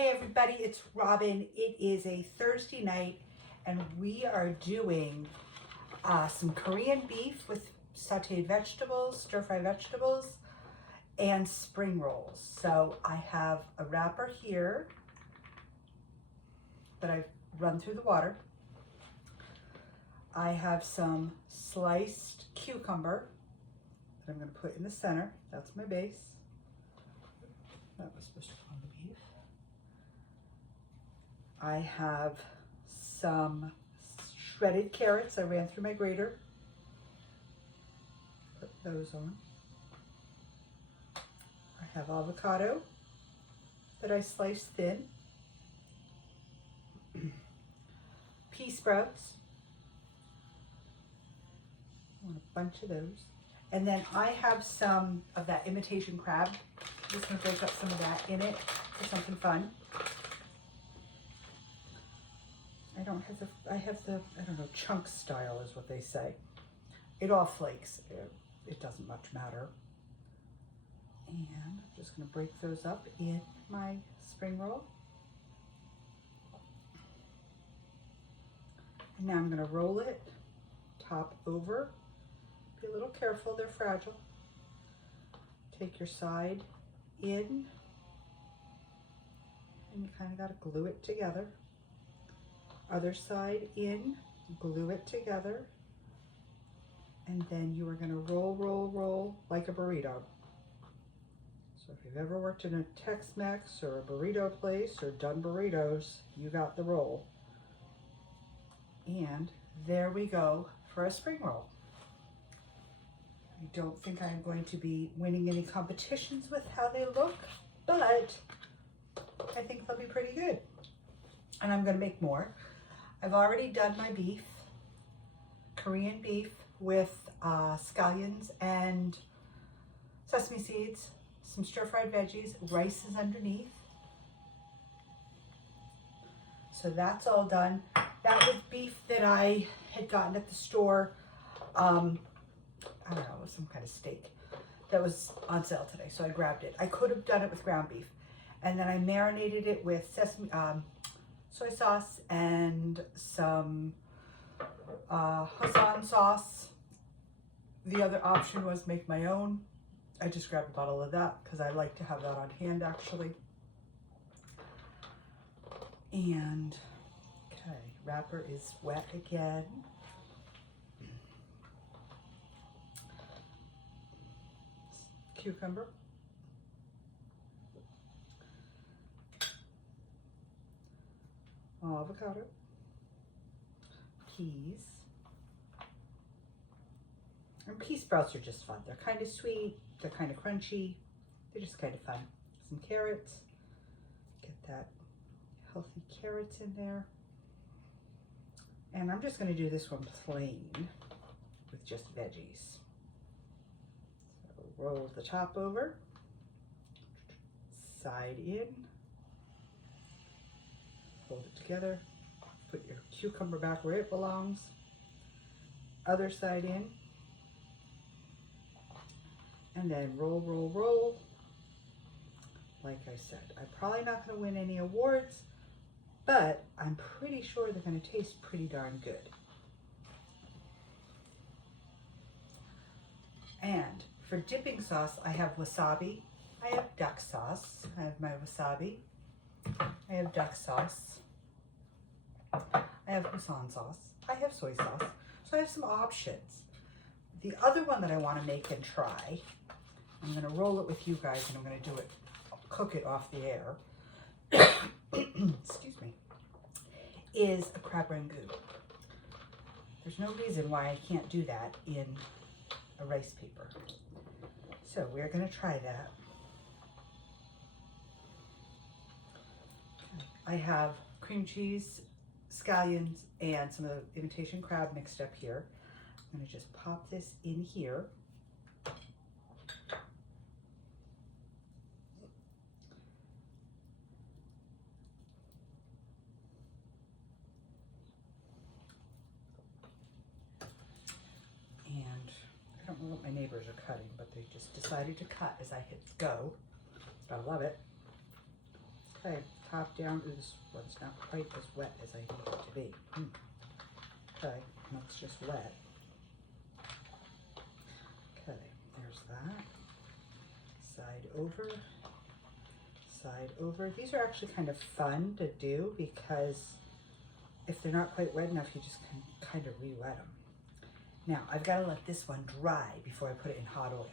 Hey everybody, it's Robin. It is a Thursday night and we are doing some Korean beef with sauteed vegetables, stir-fry vegetables, and spring rolls. So I have a wrapper here that I've run through the water. I have some sliced cucumber that I'm going to put in the center. That's my base. That was supposed to go on the beef. I have some shredded carrots I ran through my grater. Put those on. I have avocado that I sliced thin. Pea sprouts. I want a bunch of those. And then I have some of that imitation crab. I'm just going to break up some of that in it for something fun. I have the, I don't know, chunk style is what they say. It all flakes. It doesn't much matter. And I'm just going to break those up in my spring roll. And now I'm going to roll it top over. Be a little careful, they're fragile. Take your side in, and you kind of got to glue it together. Other side in, glue it together, and then you are going to roll, roll, roll like a burrito. So if you've ever worked in a Tex-Mex or a burrito place or done burritos, you got the roll. And there we go for a spring roll. I don't think I'm going to be winning any competitions with how they look, but I think they'll be pretty good. And I'm going to make more. I've already done my beef, Korean beef with scallions and sesame seeds, some stir-fried veggies, rice is underneath. So that's all done. That was beef that I had gotten at the store. I don't know, it was some kind of steak that was on sale today, so I grabbed it. I could have done it with ground beef. And then I marinated it with sesame, soy sauce and some Hoisin sauce. The other option was make my own. I just grabbed a bottle of that because I like to have that on hand actually. And, okay, wrapper is wet again. Cucumber. Avocado. Peas. And pea sprouts are just fun. They're kind of sweet. They're kind of crunchy. They're just kind of fun. Some carrots. Get that healthy carrots in there. And I'm just going to do this one plain with just veggies. So roll the top over. Side in. Hold it together. Put your cucumber back where it belongs. Other side in. And then roll, roll, roll. Like I said, I'm probably not going to win any awards, but I'm pretty sure they're going to taste pretty darn good. And for dipping sauce, I have wasabi. I have duck sauce. I have my wasabi. I have duck sauce. I have Hoisin sauce. I have soy sauce. So I have some options. The other one that I want to make and try, I'm going to roll it with you guys and I'm going to do it, cook it off the air. Excuse me. Is a crab rangoon. There's no reason why I can't do that in a rice paper. So we're going to try that. I have cream cheese, scallions, and some of the imitation crab mixed up here. I'm going to just pop this in here. And I don't know what my neighbors are cutting, but they just decided to cut as I hit go. Gotta love it. Okay, top down. Ooh, this one's not quite as wet as I need it to be. Okay, that's just wet. Okay, there's that. Side over, side over. These are actually kind of fun to do because if they're not quite wet enough, you just can kind of re-wet them. Now, I've got to let this one dry before I put it in hot oil.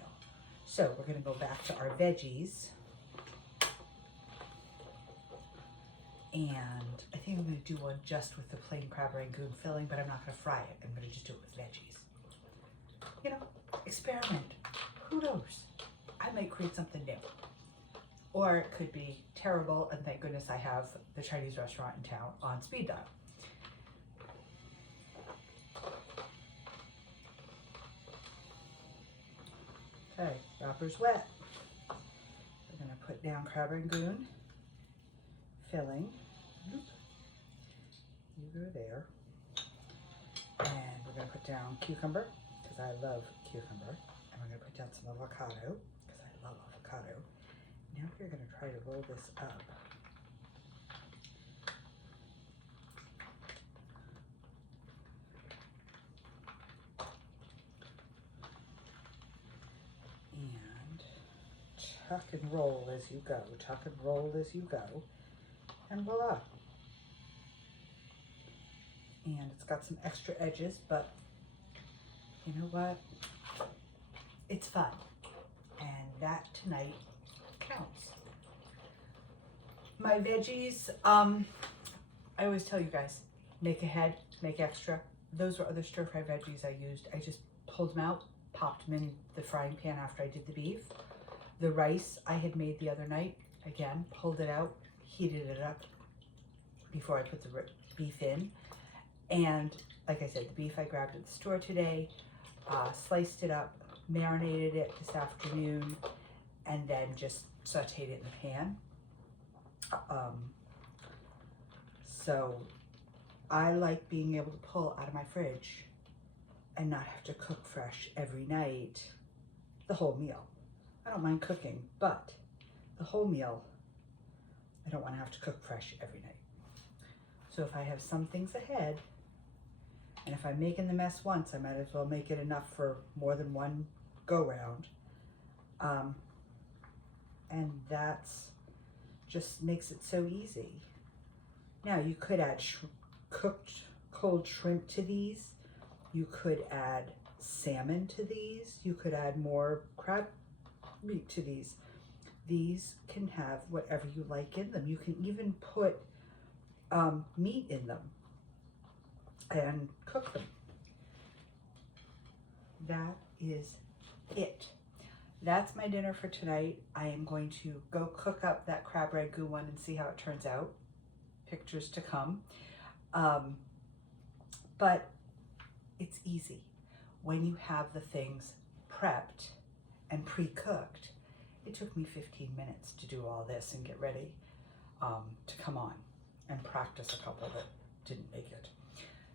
So we're going to go back to our veggies. And I think I'm going to do one just with the plain crab rangoon filling, but I'm not going to fry it. I'm going to just do it with veggies. You know, experiment. Who knows? I might create something new. Or it could be terrible, and thank goodness I have the Chinese restaurant in town on speed dial. Okay, wrapper's wet. We're going to put down crab rangoon filling. You go there. And we're going to put down cucumber, because I love cucumber. And we're going to put down some avocado, because I love avocado. Now we're going to try to roll this up. And tuck and roll as you go. Tuck and roll as you go. And voila. And it's got some extra edges, but you know what? It's fun. And that tonight counts. My veggies, I always tell you guys, make ahead, make extra. Those were other stir-fry veggies I used. I just pulled them out, popped them in the frying pan after I did the beef. The rice I had made the other night, again, pulled it out, heated it up before I put the beef in. And like I said, the beef I grabbed at the store today, sliced it up, marinated it this afternoon, and then just sauteed it in the pan. So I like being able to pull out of my fridge and not have to cook fresh every night, the whole meal. I don't mind cooking, but the whole meal, I don't want to have to cook fresh every night. So if I have some things ahead, and if I'm making the mess once, I might as well make it enough for more than one go-round. And that's just makes it so easy. Now you could add cooked cold shrimp to these. You could add salmon to these. You could add more crab meat to these. These can have whatever you like in them. You can even put meat in them and cook them. That is it. That's my dinner for tonight. I am going to go cook up that crab ragout one and see how it turns out. Pictures to come. But it's easy when you have the things prepped and pre-cooked. It took me 15 minutes to do all this and get ready to come on and practice a couple that didn't make it.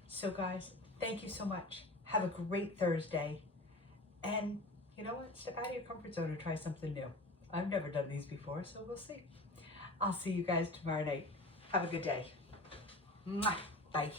So guys, thank you so much. Have a great Thursday. And you know what? Step out of your comfort zone and try something new. I've never done these before, so we'll see. I'll see you guys tomorrow night. Have a good day. Mwah. Bye.